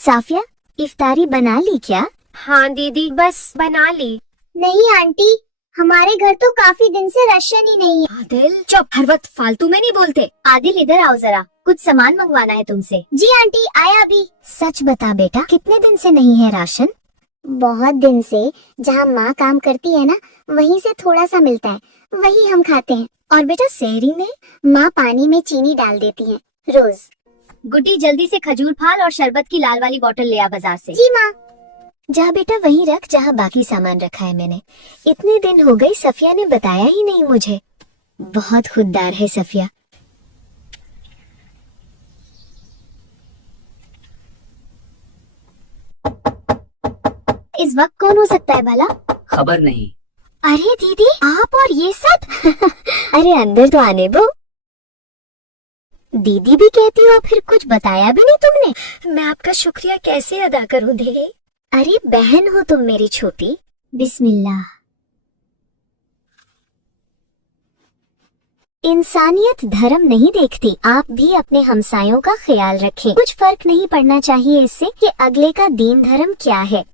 साफिया, इफ्तारी बना ली क्या? हाँ दीदी, बस बना ली। नहीं आंटी, हमारे घर तो काफी दिन से राशन ही नहीं है। आदिल चुप, हर वक्त फालतू में नहीं बोलते। आदिल इधर आओ जरा, कुछ सामान मंगवाना है तुमसे। जी आंटी, आया अभी। सच बता बेटा, कितने दिन से नहीं है राशन? बहुत दिन से। जहाँ माँ काम करती है ना, वहीं से थोड़ा सा मिलता है, वही हम खाते हैं। और बेटा सेहरी में? माँ पानी में चीनी डाल देती है रोज। गुड्डी जल्दी से खजूर फाल और शरबत की लाल वाली बोतल ले आ बाजार से। जी माँ। जा बेटा वहीं रख जहाँ बाकी सामान रखा है मैंने। इतने दिन हो गए सफिया ने बताया ही नहीं मुझे। बहुत खुददार है सफिया। इस वक्त कौन हो सकता है भला? खबर नहीं। अरे दीदी, आप और ये सब अरे अंदर तो आने दो। दीदी भी कहती हो, फिर कुछ बताया भी नहीं तुमने। मैं आपका शुक्रिया कैसे अदा करूं दीदी? अरे बहन हो तुम मेरी छोटी। बिस्मिल्लाह। इंसानियत धर्म नहीं देखती। आप भी अपने हमसायों का ख्याल रखें। कुछ फर्क नहीं पड़ना चाहिए इससे कि अगले का दीन धर्म क्या है।